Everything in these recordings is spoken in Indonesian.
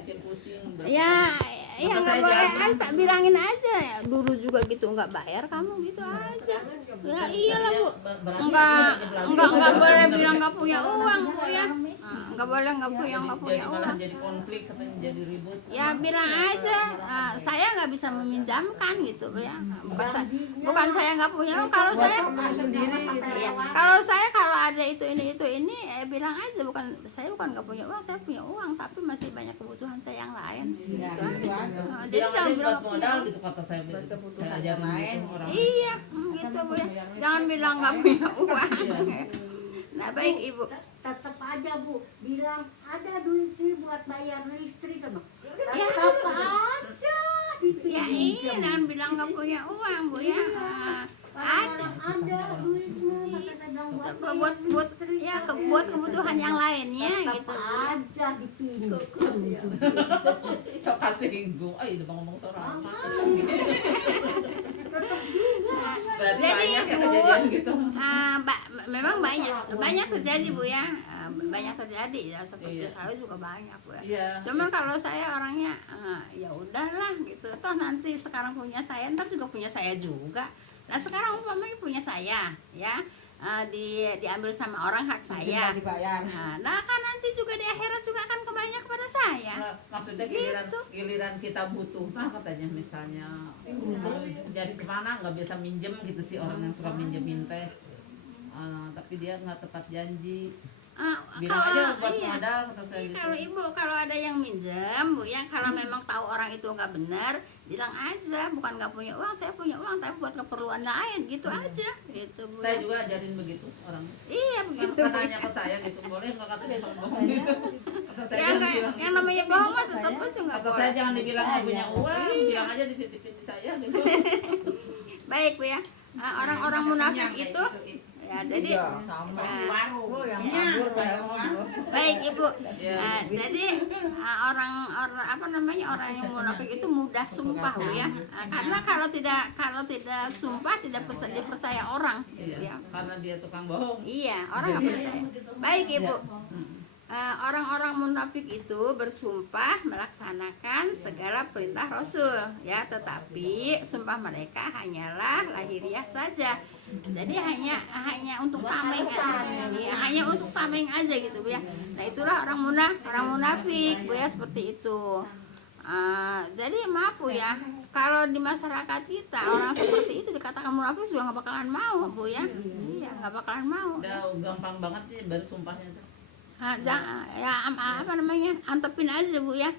bikin pusing. Ya, ya nggak boleh, tak bilangin aja. Dulu juga gitu nggak bayar kamu gitu aja. Ya iyalah bu, nggak boleh bilang nggak punya uang bu ya. Nggak boleh nggak punya uang. Jadi konflik katanya, jadi ribut. Ya bilang aja, saya nggak bisa meminjamkan gitu bu ya. Bukan saya nggak punya uang. Kalau saya sendiri ya, kalau ada itu ini bilang aja, saya bukan nggak punya uang, saya punya uang tapi masih banyak kebutuhan saya yang lain gitu aja. Jadi jangan bilang buat modal gitu kata saya. Saya ajarin lain orang. iya gitu bu ya, jangan bilang nggak punya uang. Nah baik ibu, Tetap aja bu bilang ada duit sih buat bayar listrik apa. Ya. Tetap aja ya iya, jangan bilang nggak punya uang bu ya. ada duitnya maka saya bilang buat buat kebutuhan yang lainnya tetap gitu. aja dipinjam. So kasih gue, udah ngomong seorang. Berarti Jadi banyak ya bu, kejadian gitu. memang banyak terjadi bu ya. Banyak terjadi ya, seperti Iya. saya juga banyak bu ya. Iya. Cuma kalau saya orangnya ya udahlah gitu. Toh nanti sekarang punya saya, ntar juga punya saya juga. Nah sekarang umpamanya punya saya ya, diambil sama orang hak saya. dibayar. Nah kan nanti juga di akhirat juga akan kembalinya kepada saya. Nah, maksudnya giliran kita butuh katanya misalnya jadi kemana nggak bisa minjem gitu sih orang yang suka minjemin teh. Tapi dia nggak tepat janji. Bilang aja buat modal kata saya gitu. Kalau ibu kalau ada yang minjem bu ya, kalau memang tahu orang itu nggak benar, bilang aja, bukan nggak punya uang, saya punya uang tapi buat keperluan lain gitu aja gitu bu. Saya juga ajarin begitu orang. Iya begitu Kan bu. nanya ke saya gitu, boleh nggak katanya bohong gitu. Kata saya jangan bilang Yang gitu. namanya bohong mah tetap aja nggak Kata boleh. saya jangan dibilang nggak punya uang, bilang aja dititipin di saya gitu. Baik bu ya. Orang-orang munafik itu ya jadi sama nah, yang nganggur saya nganggur. baik ibu. Ya. Jadi orang orang yang munafik itu mudah sumpah bu ya. Karena kalau tidak sumpah tidak dipercaya orang Iya, ya. karena dia tukang bohong. Iya, orang nggak percaya. Baik ibu. Orang-orang munafik itu bersumpah melaksanakan segala perintah Rasul ya, tetapi sumpah mereka hanyalah lahiriah saja. Jadi hanya untuk tameng aja, ya, hanya untuk tameng aja gitu bu ya. Nah itulah orang munafik bu ya, seperti itu. Jadi maaf bu ya, kalau di masyarakat kita orang seperti itu dikatakan munafik juga nggak bakalan mau bu ya. Iya nggak bakalan mau. Udah gampang banget nih bersumpahnya tuh. Antepin aja bu ya.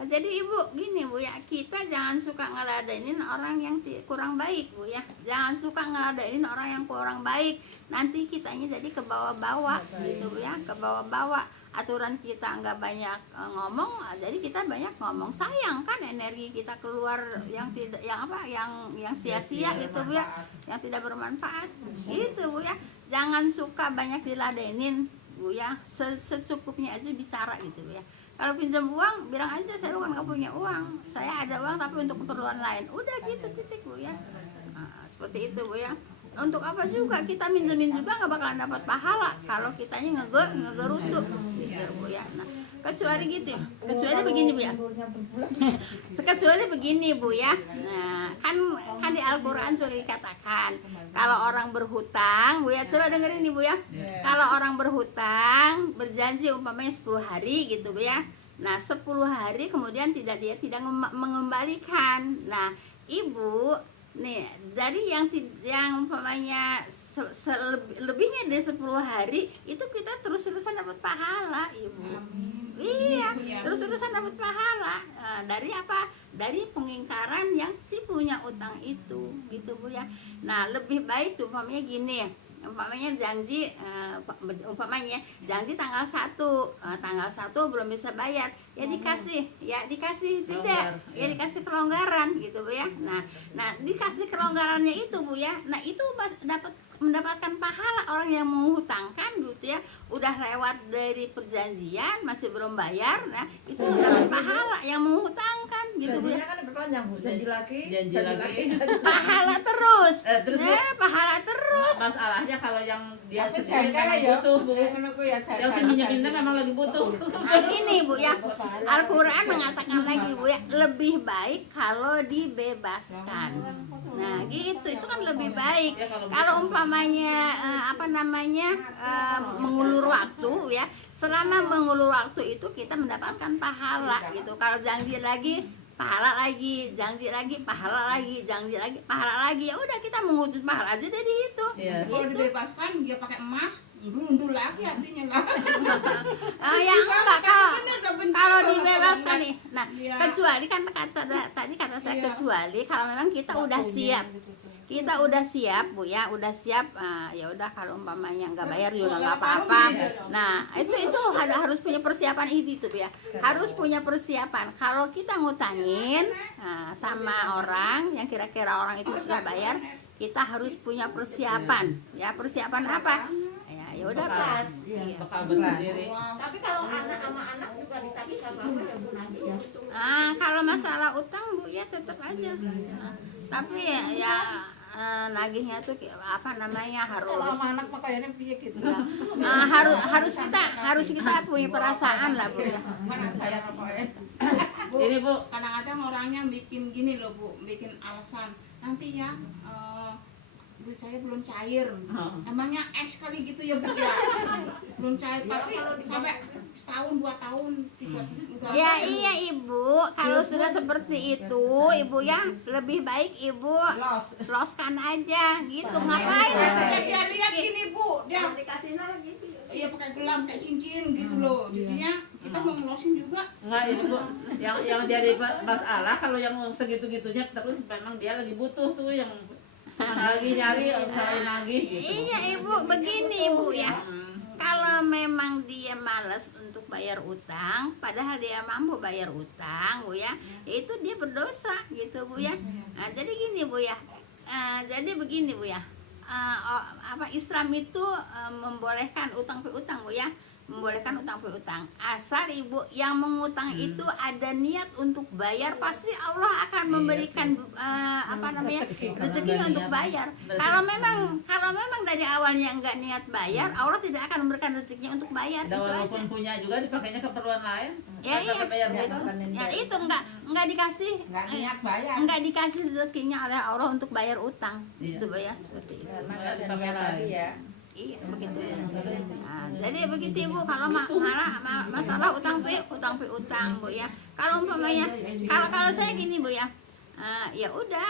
Jadi ibu gini bu ya, kita jangan suka ngeladenin orang yang kurang baik bu ya. Jangan suka ngeladenin orang yang kurang baik, nanti kitanya jadi ke bawah-bawah gitu bu ya, ke bawah-bawah. Aturan kita nggak banyak ngomong, jadi kita banyak ngomong. Sayang kan energi kita keluar yang sia-sia gitu bu ya, yang tidak bermanfaat gitu bu ya. Jangan suka banyak diladenin bu ya, secukupnya aja bicara gitu bu ya. Kalau pinjam uang bilang aja, saya bukan nggak punya uang, saya ada uang tapi untuk keperluan lain, udah gitu titik bu ya. Seperti itu bu ya. Untuk apa juga kita minjemin juga nggak bakalan dapat pahala kalau kitanya ngegerutu gitu bu ya. Nah, kecuali gitu ya, kecuali begini bu ya. Kecuali begini bu ya. Nah, kan di Al-Qur'an sudah dikatakan kalau orang berhutang bu ya, coba dengerin nih bu ya. Kalau orang berhutang berjanji umpamanya 10 hari gitu bu ya. Nah 10 hari kemudian dia tidak mengembalikan. Nah ibu nih, dari yang umpamanya lebihnya dari 10 hari itu kita terus-terusan dapat pahala ibu. Iya, terus-terusan dapat pahala. Dari apa? Dari pengingkaran yang si punya utang itu gitu bu ya. Nah lebih baik tuh umpamanya gini, umpamanya janji tanggal 1 belum bisa bayar, ya dikasih jeda, ya dikasih kelonggaran gitu bu ya. Nah dikasih kelonggarannya itu bu ya, nah itu mendapatkan pahala. Orang yang menghutangkan gitu ya, udah lewat dari perjanjian masih belum bayar, nah itu dapat pahala yang menghutangkan gitu Bu. Janjinya kan berkelanjang Bu, janji lagi, Janji lagi. Pahala terus. Terus Bu, Pahala terus. masalahnya kalau yang dia Tapi sendiri jaga memang ya. butuh Bu. Ngono ku ya jaga. Yang si minjeminnya memang lagi butuh. Nah, ini Bu ya. Al-Qur'an mengatakan lagi Bu ya, lebih baik kalau dibebaskan. Nah, gitu. Itu kan lebih baik. Kalau umpamanya mengulur waktu ya, selama mengulur waktu itu kita mendapatkan pahala gitu. Kalau janji lagi pahala lagi, janji lagi pahala lagi, janji lagi pahala lagi, ya udah kita mengutip pahala aja dari itu. Iya. Kalau Gitu. dibebaskan dia pakai emas, ndul lagi artinya lah. Ya enggak, kalau dibebaskan nih. Nah, Iya. kecuali kan tadi kata saya Iya. kecuali kalau memang kita udah siap. Kita udah siap Bu ya, udah siap. Ya udah kalau umpamanya nggak bayar juga nggak apa-apa. Nah, itu harus punya persiapan itu Bu ya. Harus punya persiapan. Kalau kita ngutangin sama orang yang kira-kira orang itu sudah bayar, kita harus punya persiapan. Ya, persiapan apa? Ya udah Pas, iya. Bakal bersendiri. Tapi kalau anak sama anak juga ditagih nggak apa-apa ya Bu nanti ya. Kalau masalah utang Bu ya tetap aja. Tapi ya nagihnya tuh apa namanya Kalau harus sama anak mah kayaknya piye gitu. harus kita punya perasaan lah Bu ya. Mana bayar apa ya? Bu, Ini Bu, kadang-kadang orangnya bikin gini loh Bu, bikin alasan nanti ya duit saya belum cair. Emangnya es kali gitu ya Bu ya? Belum cair, tapi sampai setahun 2 tahun 3 Ya iya Ibu, kalau sudah seperti itu Ibu ya lebih baik Ibu loskan aja gitu. Ngapain? Dia lihat gini Bu, dia Dikasih lagi. iya pakai gelang, pakai cincin gitu loh. Jadinya kita mau ngelosin juga. enggak itu Bu. Yang jadi masalah kalau yang segitu-gitunya terus memang dia lagi butuh tuh yang lagi nyari selain lagi gitu. Iya Ibu, begini Ibu ya. Kalau memang dia malas untuk bayar utang, padahal dia mampu bayar utang, Bu ya, itu dia berdosa gitu Bu ya. Nah, jadi gini Bu ya. Jadi begini Bu ya. Islam itu membolehkan utang piutang Bu ya. Membolehkan utang piutang. Asal Ibu yang mengutang itu ada niat untuk bayar, pasti Allah akan memberikan rezekinya untuk bayar. Kalau memang dari awalnya enggak niat bayar, Allah tidak akan memberikan rezekinya untuk bayar. Dan Itu aja. walaupun punya juga dipakainya keperluan lain. Ya iya, Pakai bayar gitu. gitu. Ya itu enggak dikasih, Enggak niat bayar. enggak dikasih rezekinya oleh Allah untuk bayar utang, Iya. gitu Bu ya, seperti itu. Karena enggak ada niat tadi ya. Iya begitu. Nah, jadi begitu Ibu, kalau masalah utang piutang Bu ya. Kalau umpamanya kalau saya gini Bu ya, ya udah,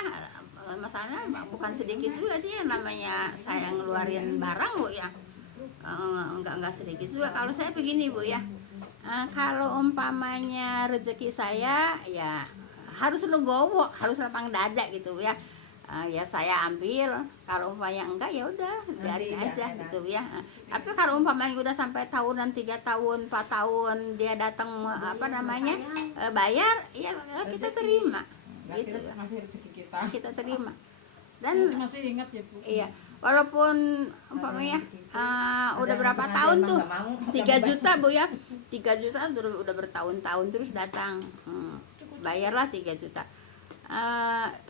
masalahnya bukan sedikit juga sih namanya saya ngeluarin barang Bu ya. Enggak sedikit juga. Kalau saya begini Bu ya, kalau umpamanya rezeki saya ya harus legowo, harus lapang dada gitu Bu ya. Ya saya ambil, kalau umpamanya enggak ya udah biarin aja gitu ya. Tapi kalau umpamanya udah sampai tahunan 3 tahun 4 tahun dia datang bayar, ya kita terima gitu. Masih rezeki kita. Kita terima. Dan Masih ingat ya Bu. iya, walaupun umpamanya udah berapa tahun tuh 3 juta Bu ya, 3 juta udah bertahun-tahun terus datang, bayarlah 3 juta.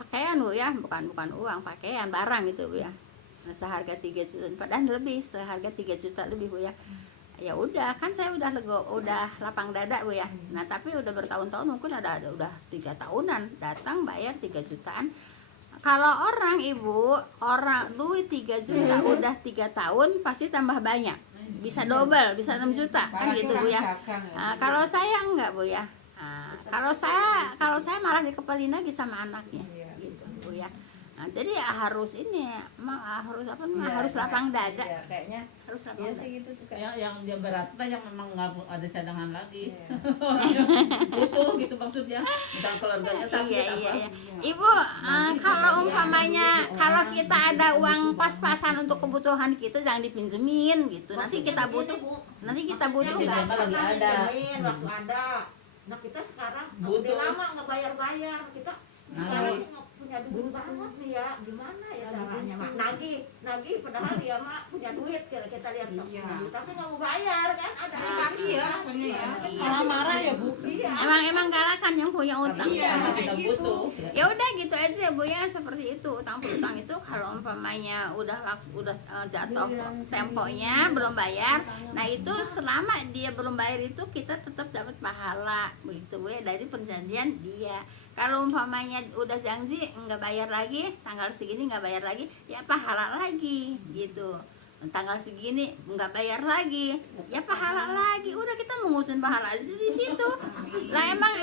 Pakaian Bu ya, bukan uang, pakaian, barang gitu Bu ya, seharga 3 juta, padahal lebih, seharga 3 juta lebih Bu ya. Ya udah, kan saya udah lapang dada Bu ya. Nah tapi udah bertahun-tahun, mungkin udah 3 tahunan datang bayar 3 jutaan. Kalau orang Ibu, duit 3 juta udah 3 tahun pasti tambah banyak, bisa double, bisa 6 juta kan gitu Bu ya. Kalau saya enggak Bu ya. Kalau saya malah dikepelin lagi sama anaknya gitu Bu ya. Jadi ya harus harus lapang dada. Iya, kayaknya Harus lapang iya dada. sih gitu suka. Yang dia berat mah yang memang nggak ada cadangan lagi. Butuh gitu maksudnya. Misal keluarganya sakit Iya. Ibu, kalau umpamanya kalau kita ada uang pas-pasan untuk kebutuhan kita jangan dipinjemin gitu. Nanti kita butuh Maksudnya enggak? lagi ada. Waktu ada. Nah kita sekarang Butuh. udah lama nggak bayar kita sekarang Nagih. nggak punya duit banget nih ya, gimana ya caranya mak nagih padahal dia mak punya duit, kita lihat Iya. tapi nggak mau bayar kan, ada Kaki ya rasanya ya. Marah-marah ya Bu. iya emang galakan yang punya utang. Iya, Karena kayak kita gitu. butuh. Ya udah gitu aja ya Bu ya, seperti itu. Utang piutang itu kalau umpamanya udah jatuh temponya belum bayar, nah itu selama dia belum bayar itu kita tetap dapat pahala begitu Bu ya, dari perjanjian dia. Kalau umpamanya udah janji nggak bayar lagi, tanggal segini nggak bayar lagi, ya pahala lagi gitu. Tanggal segini nggak bayar lagi, ya pahala lagi. Udah kita mengutin pahala aja di situ. Lah emang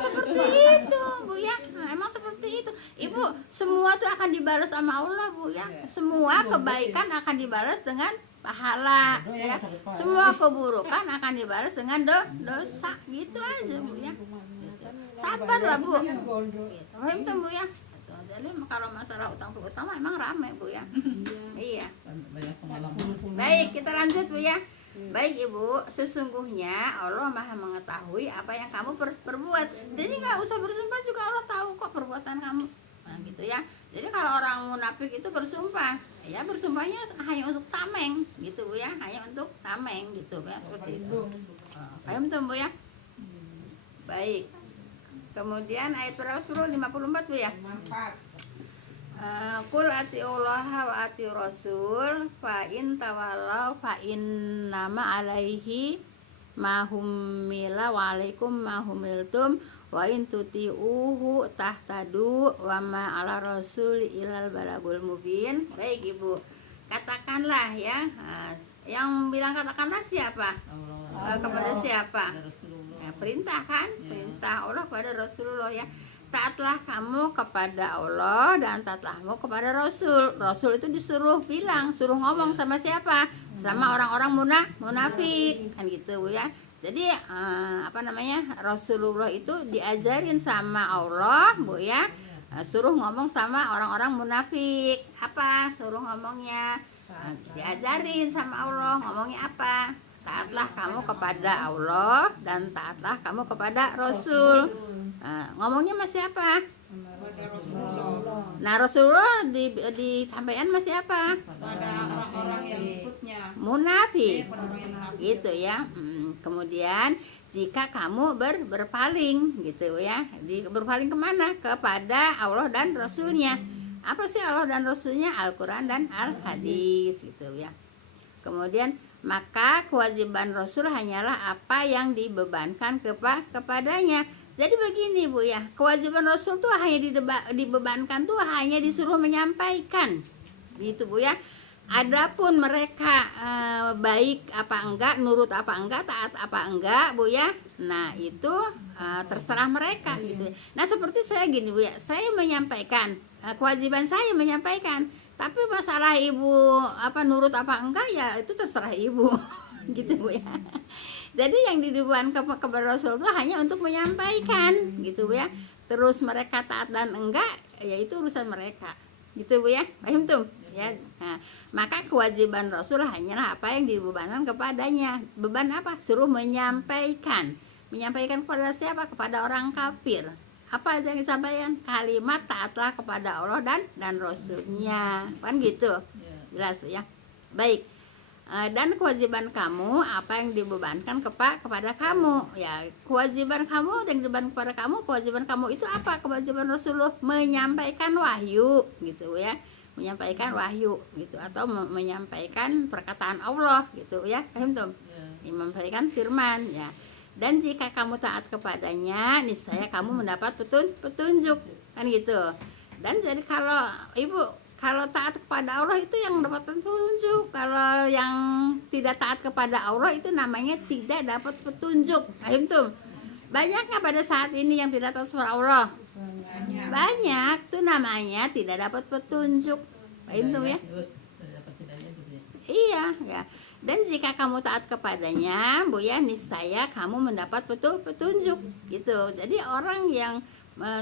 seperti itu Bu ya. Nah, emang seperti itu Ibu. Semua tuh akan dibalas sama Allah Bu ya. Semua kebaikan akan dibalas dengan pahala ya. Semua keburukan akan dibalas dengan dosa gitu aja Bu ya. Gitu. Sabar lah Bu. Gitu. Paham tuh Bu ya. Jadi kalau masalah utang piutang emang rame Bu ya. Iya. Banyak pengalaman. Baik, kita lanjut Bu ya. Baik Ibu, sesungguhnya Allah Maha mengetahui apa yang kamu perbuat. Jadi nggak usah bersumpah juga, Allah tahu kok perbuatan kamu. Nah, gitu ya. Jadi kalau orang munafik itu bersumpah, ya bersumpahnya hanya untuk tameng, gitu Bu ya, hanya untuk tameng gitu ya, seperti itu. Paham tuh Bu ya? Baik. Kemudian ayat berapa surah 54 Bu ya? Manfaat. Qul atiullah wa atiur rasul fa in tawallaw fa innama alaihi ma hummila wa alaikum ma humiltum wa in tuti'uhu tahtadu wa ma ala rasul ilal balagul mubin. Baik Ibu, katakanlah ya. Yang bilang katakanlah siapa? Kepada siapa? Ya, perintah kan? Perintah Allah kepada Rasulullah ya. Taatlah kamu kepada Allah dan taatlah kamu kepada Rasul. Rasul itu disuruh bilang, suruh ngomong sama siapa? Sama orang-orang munafik kan gitu Bu ya. Jadi Rasulullah itu diajarin sama Allah Bu ya. Suruh ngomong sama orang-orang munafik. Apa suruh ngomongnya? Diajarin sama Allah ngomongnya apa? Taatlah kamu kepada Allah dan taatlah kamu kepada Rasul. Ngomongnya masih apa? Nah Rasulullah disampaikan masih apa? Pada orang-orang yang ikutnya. Munafik. Orang-orang yang munafik. Gitu ya. Kemudian jika kamu berpaling gitu ya, berpaling kemana? Kepada Allah dan Rasulnya. Apa sih Allah dan Rasulnya? Al-Quran dan Al-Hadis gitu ya. Kemudian maka kewajiban Rasul hanyalah apa yang dibebankan kepadanya. Jadi begini Bu ya, kewajiban Rasul tuh hanya dibebankan tuh hanya disuruh menyampaikan, gitu Bu ya. Adapun mereka baik apa enggak, nurut apa enggak, taat apa enggak Bu ya. Nah itu terserah mereka gitu. Nah seperti saya gini Bu ya, saya menyampaikan kewajiban saya menyampaikan, tapi masalah Ibu nurut apa enggak ya itu terserah Ibu, gitu Bu ya. Jadi yang dibebankan kepada Rasul itu hanya untuk menyampaikan gitu Bu ya. Terus mereka taat dan enggak ya itu urusan mereka. Gitu Bu ya. Paham tuh? Ya. Nah, maka kewajiban Rasul hanyalah apa yang dibebankan kepadanya. Beban apa? Suruh menyampaikan. Menyampaikan kepada siapa? Kepada orang kafir. Apa aja yang disampaikan? Kalimat taatlah kepada Allah dan Rasulnya. Kan gitu. Jelas Bu ya. Baik. Dan kewajiban kamu apa yang dibebankan kepada kamu ya, kewajiban kamu yang dibebankan kepada kamu, kewajiban kamu itu apa? Kewajiban Rasulullah menyampaikan wahyu gitu ya, menyampaikan wahyu gitu, atau menyampaikan perkataan Allah gitu ya, paham tuh? Menyampaikan firman ya. Dan jika kamu taat kepadanya, niscaya kamu mendapat petunjuk kan gitu. Dan jadi kalau taat kepada Allah itu yang mendapatkan petunjuk. Kalau yang tidak taat kepada Allah itu namanya tidak dapat petunjuk. Paham tuh? Banyak nggak pada saat ini yang tidak taat kepada Allah? Banyak tuh namanya tidak dapat petunjuk. Paham tuh ya? Iya ya. Dan jika kamu taat kepadanya, Bu ya, niscaya kamu mendapat petunjuk gitu. Jadi orang yang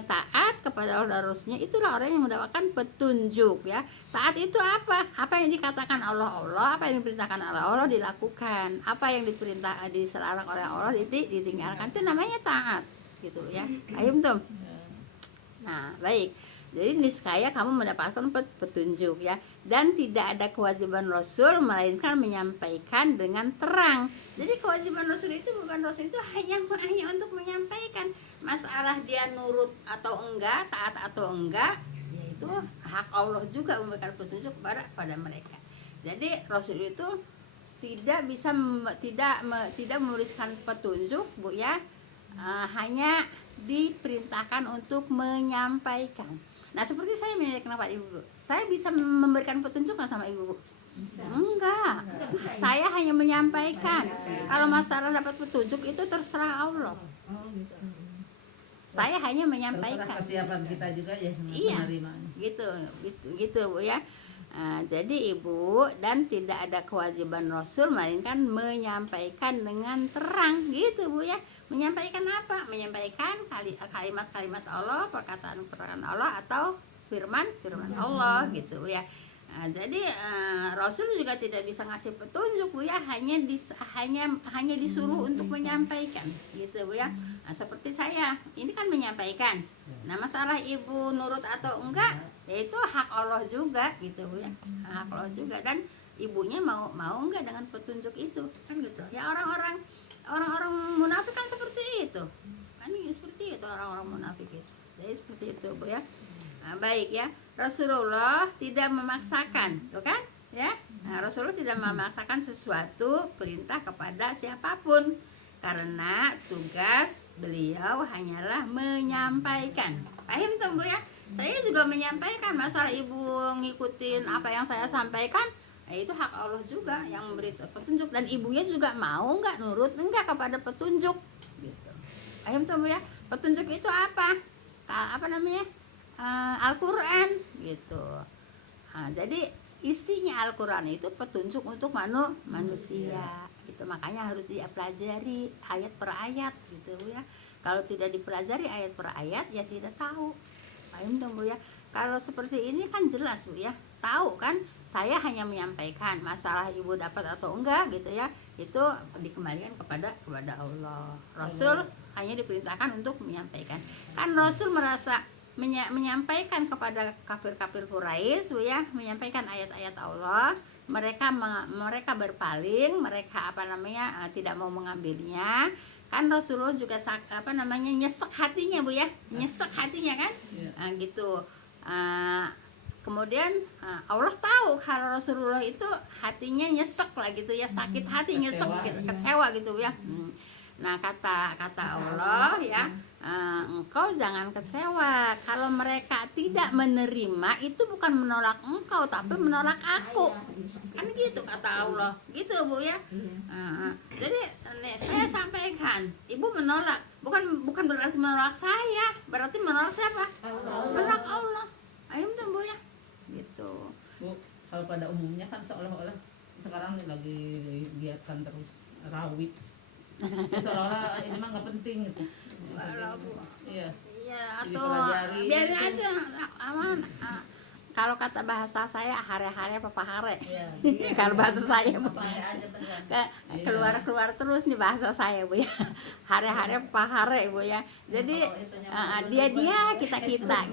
taat kepada Allah dan Rasulnya itulah orang yang mendapatkan petunjuk ya. Taat itu apa? Apa yang dikatakan Allah, apa yang diperintahkan Allah dilakukan. Apa yang dilarang oleh Allah ditinggalkan. Itu namanya taat gitu ya. Ayo tuh. Nah, baik. Jadi niscaya kamu mendapatkan petunjuk ya. Dan tidak ada kewajiban Rasul melainkan menyampaikan dengan terang. Jadi kewajiban Rasul itu hanya untuk menyampaikan. masalah dia nurut atau enggak, taat atau enggak, yaitu hak Allah juga memberikan petunjuk pada mereka. Jadi Rasul itu tidak bisa tidak memberikan petunjuk, Bu ya, hanya diperintahkan untuk menyampaikan. Nah, seperti saya menyampaikan kepada Ibu, saya bisa memberikan petunjuk nggak sama Ibu, Bu? Enggak. Saya hanya menyampaikan. Kalau masalah dapat petunjuk itu terserah Allah. Saya hanya menyampaikan. Terserah kesiapan kita juga ya Iya. menerimanya. Gitu Bu ya. Jadi Ibu, dan tidak ada kewajiban Rasul melainkan menyampaikan dengan terang gitu Bu ya. Menyampaikan apa? Menyampaikan kalimat-kalimat Allah, perkataan-perkataan Allah atau firman Allah gitu Bu ya. Jadi Rasul juga tidak bisa ngasih petunjuk Bu ya, hanya disuruh untuk menyampaikan gitu Bu ya. Nah, seperti saya ini kan menyampaikan. Nah, masalah Ibu nurut atau enggak, yaitu hak Allah juga gitu Bu ya. Hak Allah juga, dan ibunya mau enggak dengan petunjuk itu kan gitu. Ya orang-orang munafik kan seperti itu. Kan seperti itu orang-orang munafik itu. Jadi seperti itu Bu ya. Nah, baik ya. Rasulullah tidak memaksakan, tuh kan? Ya. Nah, Rasulullah tidak memaksakan sesuatu perintah kepada siapapun karena tugas beliau hanyalah menyampaikan. Paham tuh Bu ya? Saya juga menyampaikan, masalah Ibu ngikutin apa yang saya sampaikan, itu hak Allah juga yang memberi petunjuk, dan ibunya juga mau enggak nurut enggak kepada petunjuk gitu. Paham tuh Bu ya? Petunjuk itu apa? Apa namanya? Al-Quran gitu. Nah, jadi isinya Al-Quran itu petunjuk untuk manusia gitu. Makanya harus dipelajari ayat per ayat gitu Bu ya. Kalau tidak dipelajari ayat per ayat ya tidak tahu. Paham dong Bu ya? Kalau seperti ini kan jelas Bu ya, tahu kan, saya hanya menyampaikan, masalah Ibu dapat atau enggak gitu ya, itu dikembalikan kepada Allah. Rasul hanya diperintahkan untuk menyampaikan. Kan Rasul merasa menyampaikan kepada kafir-kafir Quraisy Bu ya, menyampaikan ayat-ayat Allah, mereka berpaling, mereka tidak mau mengambilnya. Kan Rasulullah juga nyesek hatinya Bu ya, nyesek hatinya kan. Nah, gitu. Kemudian Allah tahu kalau Rasulullah itu hatinya nyesek lah gitu ya, sakit hati, nyesek gitu, kecewa gitu ya. Nah, kata Allah ya, engkau jangan kecewa. Kalau mereka tidak menerima, itu bukan menolak engkau tapi menolak aku. Kan gitu kata Allah. Gitu Bu ya. Jadi saya sampaikan, Ibu menolak, bukan berarti menolak saya, berarti menolak siapa? Menolak Allah. Ayo tuh Bu ya. Gitu. Bu, kalau pada umumnya kan seolah-olah sekarang lagi giatkan terus rawit. Seolah-olah ini mah nggak penting gitu. Iya. Iya, atau biarin aja aman. Kalau kata bahasa saya hare-hare papahare. Kalau bahasa saya Bu. Keluar terus nih bahasa saya Bu ya. Hare-hare papahare Bu ya. Jadi dia kita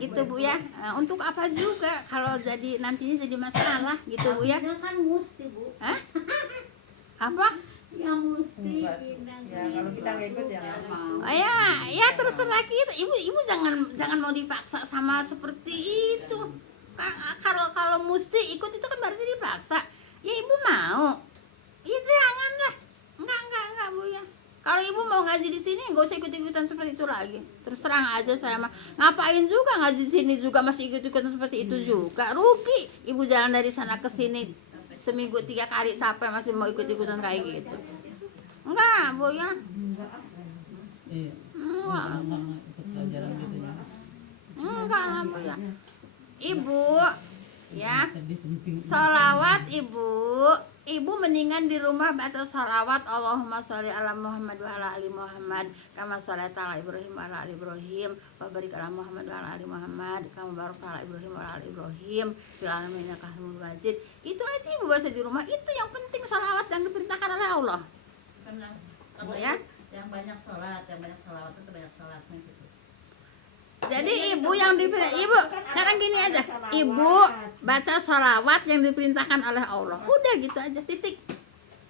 gitu Bu ya. Untuk apa juga kalau jadi nantinya jadi masalah gitu Bu ya. Kan mesti Bu. Hah? Apa? Ya mesti Ya kalau kita nggak ikut ya nggak mau. Ya terserah kita. Ibu jangan mau dipaksa sama seperti itu. Kalau mesti ikut itu kan berarti dipaksa. Ya Ibu mau. Ya janganlah. Enggak Bu ya. Kalau Ibu mau ngaji di sini enggak usah ikut-ikutan seperti itu lagi. Terus terang aja saya mah. Ngapain juga ngaji di sini juga masih ikut-ikutan seperti itu juga. Rugi. Ibu jalan dari sana ke sini seminggu 3 kali sampai masih mau ikut-ikutan kayak gitu. Enggak Bu ya. Iya. Enggak Ikut pelajaran gitu ya. Enggak lah Bu ya. Ibu ya, sholawat Ibu mendingan di rumah baca sholawat Allahumma sholli ala Muhammad wa ala ali Muhammad kama sholaita ala Ibrahim wa ala ali Ibrahim wa barik ala Muhammad wa ala ali Muhammad kama barakta ala Ibrahim wa ala ali Ibrahim fil alamin innaka Hamidum Majid. Itu aja Ibu baca di rumah, itu yang penting sholawat yang diperintahkan oleh Allah. Bu ya, yang banyak sholat, itu banyak sholatnya gitu. Jadi Ibu yang Ibu sekarang gini aja, Ibu baca sholawat yang diperintahkan oleh Allah. Udah gitu aja, titik.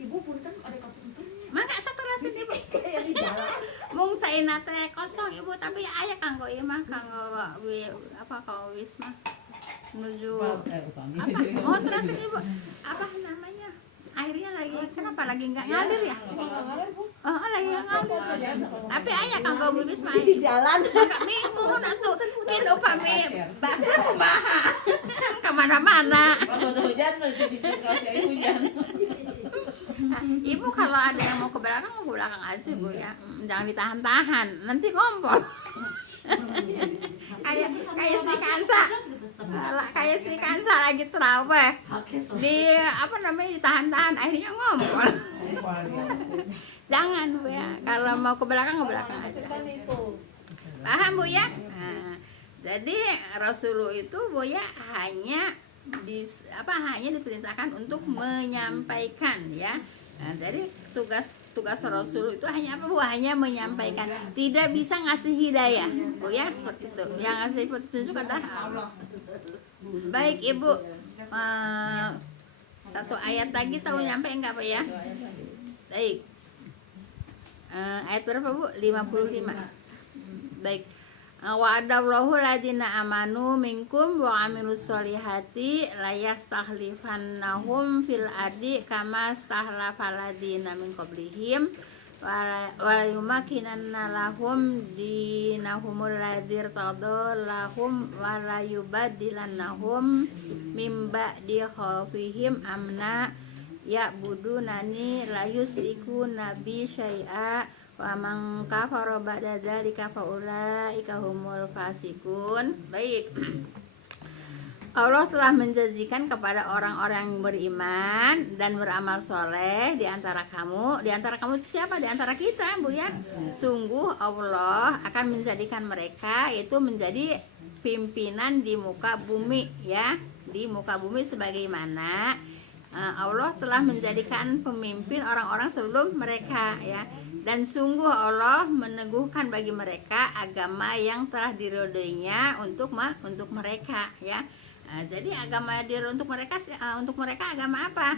Ibu punten ada kapuntennya. Maka setelah terasin ibu. kayak di jalan. Mung caina teh kosong ibu, tapi aya kanggo ieu mah kanggo apa kanggo wisma menuju Upami. apa? Oh terasin ibu, apa namanya? Airnya lagi kenapa lagi nggak ngalir ya? Oh lagi nggak ngalir. Tapi aya kanggo wisma Di jalan. Maka bingung atuh, kin upami basah kumaha kemana-mana. Kalau udah hujan berarti di situasi hujan. Nah, ibu kalau ada yang mau ke belakang aja ibu ya. Jangan ditahan-tahan, nanti ngompol. kayak si Kansa. Kayak si Kansa lagi terawih. Di apa namanya ditahan-tahan akhirnya ngompol. Jangan Bu ya. Kalau mau ke belakang aja. Paham Bu ya? Nah, jadi Rasulullah itu Bu ya hanya hanya diperintahkan untuk menyampaikan ya. Nah, jadi tugas Rasul itu hanya apa Bu? Hanya menyampaikan, tidak bisa ngasih hidayah Bu ya, seperti itu. Yang ngasih petunjuk adalah Allah. Baik Ibu, satu ayat lagi tahu nyampe enggak Pak ya? Baik. Ayat berapa Bu? 55. Baik. Wa'adallahu ladina amanu minkum wa amilus solihati layastakhlifannahum fil ardi kama stahlafal ladina min qablihim wa yumakinanna lahum dinahumul ladzi irtada lahum wa la yubaddilannahum mim ba'di khaufihim amna ya'budunani la yusriku nabi syai'a wa man kafara ba'da dzalika fa ulaika humul fasiqun. Baik. Allah telah menjanjikan kepada orang-orang yang beriman dan beramal soleh di antara kamu. Di antara kamu itu siapa? Di antara kita, Bu ya. Sungguh Allah akan menjadikan mereka itu menjadi pimpinan di muka bumi ya. Di muka bumi sebagaimana Allah telah menjadikan pemimpin orang-orang sebelum mereka ya. Dan sungguh Allah meneguhkan bagi mereka agama yang telah diridhoinya untuk mereka ya. Nah, jadi agama untuk mereka agama apa?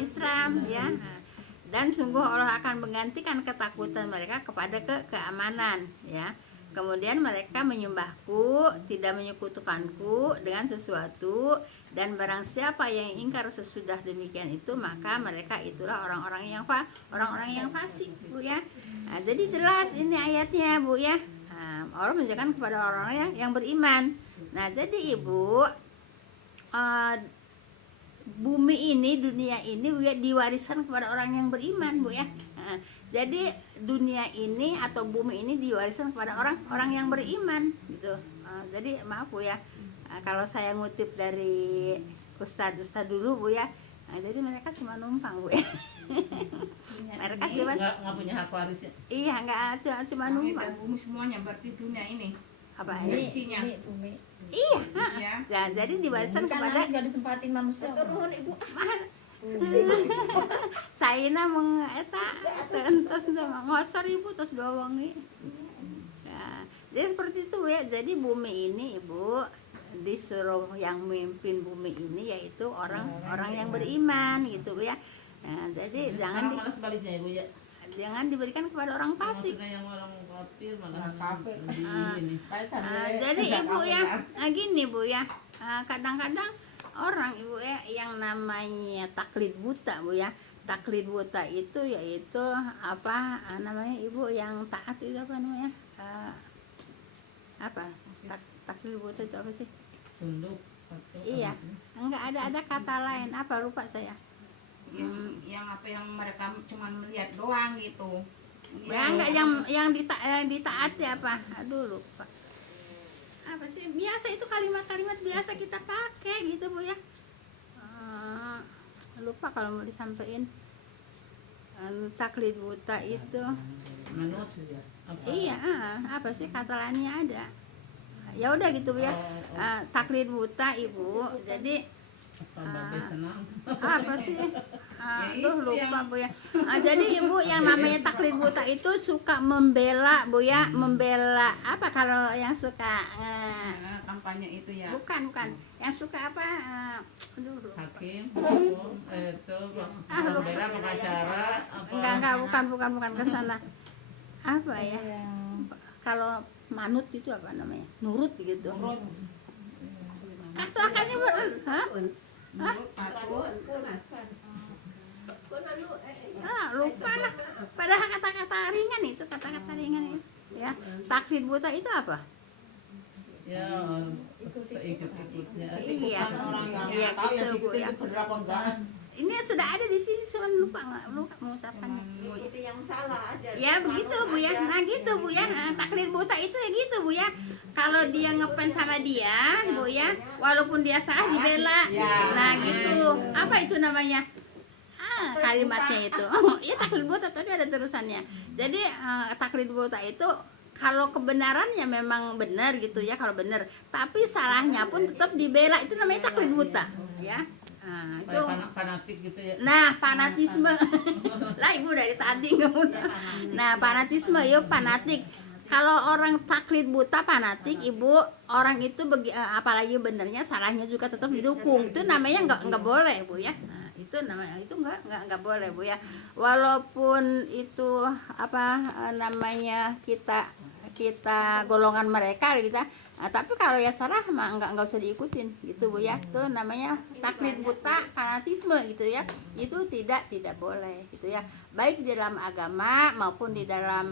Islam ya. Nah, dan sungguh Allah akan menggantikan ketakutan mereka kepada keamanan ya. Kemudian mereka menyembahku, tidak menyekutukanku dengan sesuatu, dan barang siapa yang ingkar sesudah demikian itu maka mereka itulah orang-orang yang fasik Bu ya. Nah, jadi jelas ini ayatnya Bu ya. Nah, Allah menunjukkan kepada orang-orang yang beriman. Nah, jadi Ibu bumi ini, dunia ini Bu ya, diwariskan kepada orang yang beriman Bu ya. Nah, jadi dunia ini atau bumi ini diwariskan kepada orang-orang yang beriman gitu. Jadi maaf Bu ya. Kalau saya ngutip dari Ustadz dulu Bu ya, jadi mereka cuma numpang Bu ya. Mereka cuma nggak punya hak warisnya. Iya nggak cuma Langit numpang. dan bumi semuanya berarti dunia ini. Apa Seksinya. Iya. Ya. Nah, jadi diwariskan kepada nggak ditempatin manusia. Turun Ibu. saya mung eta entos ngosor Ibu terus doang. Nah, jadi seperti itu ya. Jadi bumi ini Ibu disuruh yang memimpin bumi ini yaitu orang-orang yang beriman gitu ya. Nah, jadi jangan Malah sebaliknya Ibu ya. jangan diberikan kepada orang fasik. Maksudnya yang orang kafir malah Orang kafir. ini. Jadi Ibu ya, gini Bu ya, kadang-kadang orang Ibu ya yang namanya taklid buta Bu ya. Taklid buta itu yaitu apa namanya Ibu yang taat itu apa namanya? Apa? Taklid buta itu apa sih? Tunduk. Iya, enggak ada kata lain apa lupa saya. Yang apa yang mereka cuma melihat doang gitu. Ya enggak yang ditaati apa? Aduh lupa. Apa sih? Biasa itu kalimat-kalimat biasa kita pakai gitu Bu ya. Lupa kalau mau disampaikan. Taklid buta itu. Manut ya. Iya, apa sih kata lainnya ada. Ya udah gitu Bu ya. Taklid buta Ibu. Jadi Asal bagai senang. apa sih itu lupa yang- Bu ya. Jadi Ibu yang namanya taklid buta itu suka membela Bu ya, membela apa kalau yang suka kampanye itu ya. bukan yang suka apa aduh lupa. Hakim, hukum, itu pembela, pengacara, apa? Enggak bukan ke sana. Apa ya? Kalau manut itu apa namanya? Nurut gitu. Nurut, Kata-katanya hah? nurut, patuh. Lupa lah. Padahal kata-kata ringan itu, ya. Taklid buta itu apa? Ya, seikut-ikutnya. Iya. Orang yang Iya tahu yang gitu Bu diikutin ya. itu bener apa enggak. Ini sudah ada di sini, cuman lupa mengusapannya. Itu yang salah aja. Ya begitu Bu ya. Nah gitu Bu ya. Taklid buta itu ya gitu Bu ya. Kalau dia ngefans sama dia Bu ya, walaupun dia salah dibela. Nah gitu. Apa itu namanya? Kalimatnya itu. Ya taklid buta tapi ada terusannya. Jadi taklid buta itu kalau kebenarannya memang benar gitu ya, kalau benar, tapi salahnya pun tetap dibela, itu namanya taklid buta ya. Nah, itu. Kayak fanatik gitu ya. Nah, fanatisme. Lah Ibu dari tadi ngomong. Nah, fanatisme yuk fanatik. Kalau orang taklid buta fanatik, Ibu, orang itu apalagi benernya salahnya juga tetap didukung. Itu namanya nggak boleh, Bu ya. Nah, itu namanya itu nggak boleh, Bu ya. Walaupun itu apa namanya kita golongan mereka gitu. Tapi kalau ya salah mah nggak usah diikutin gitu Bu ya. Itu namanya taklid buta fanatisme gitu ya. Itu tidak boleh gitu ya. Baik di dalam agama maupun di dalam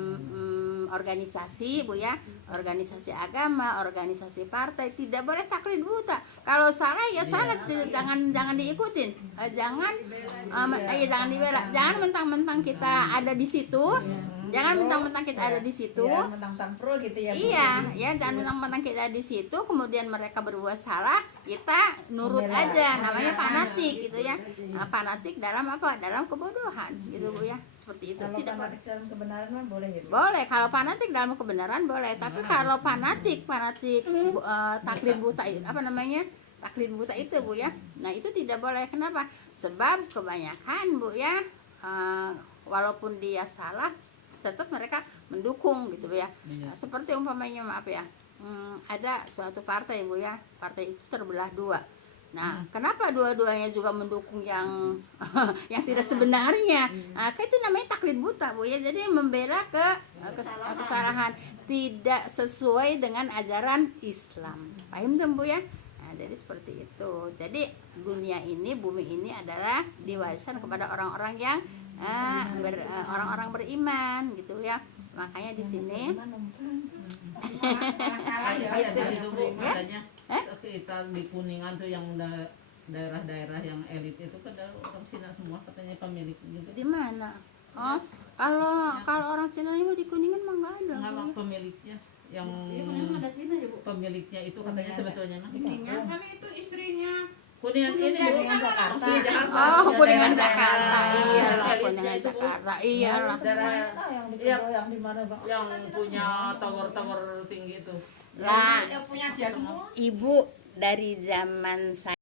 organisasi Bu ya. Organisasi agama, organisasi partai tidak boleh taklid buta. Kalau salah ya salah, jangan diikutin. Jangan dibela. Jangan mentang-mentang kita ada di situ. Jangan mentang-mentang kita ada di situ. Ya, mentang-mentang pro gitu ya. Bu. Iya, ya jangan mentang-mentang kita di situ, kemudian mereka berbuat salah, kita nurut aja, namanya fanatik gitu ya. Nah, fanatik dalam apa? Dalam kebodohan, gitu Bu ya. Seperti itu. Kalau Tidak fanatik dalam kebenaran mah boleh ya. Bu? boleh. Kalau fanatik dalam kebenaran boleh, tapi kalau fanatik taklid buta itu apa namanya? Taklid buta itu Bu ya. Nah, itu tidak boleh. Kenapa? Sebab kebanyakan Bu ya, walaupun dia salah tetap mereka mendukung gitu ya. Seperti umpamanya maaf ya, ada suatu partai Bu ya, partai itu terbelah dua. Nah, kenapa dua-duanya juga mendukung yang yang tidak sebenarnya? Nah, itu namanya taklid buta Bu ya. Jadi membela kesalahan tidak sesuai dengan ajaran Islam. Paham tuh Bu ya? Nah, jadi seperti itu. Jadi dunia ini, bumi ini adalah diwariskan kepada orang-orang yang orang-orang beriman gitu ya. Makanya di sini Kayak di situ Bu, Ya? katanya kita di Kuningan tuh yang daerah-daerah yang elit itu kan orang Cina semua katanya pemilik juga. di mana? Oh, kalau orang Cina ini di Kuningan mah nggak ada. Nggak Bu, mak ya. pemiliknya yang Iya, memang ada Cina ya Bu. pemiliknya itu katanya sebetulnya mah Ininya kali itu istrinya. Kuningan ini Bu. Kuningan Jakarta. Iya, Jakarta. Oh, Kuningan Daerah- Jakarta. Iyalah, elitnya Kuningan itu, Bu. Jakarta. Iyalah. Daerah yang di Iya. yang di mana Bang? yang punya tower-tower tinggi itu. Lah, Yang punya dia semua. Ibu dari zaman saya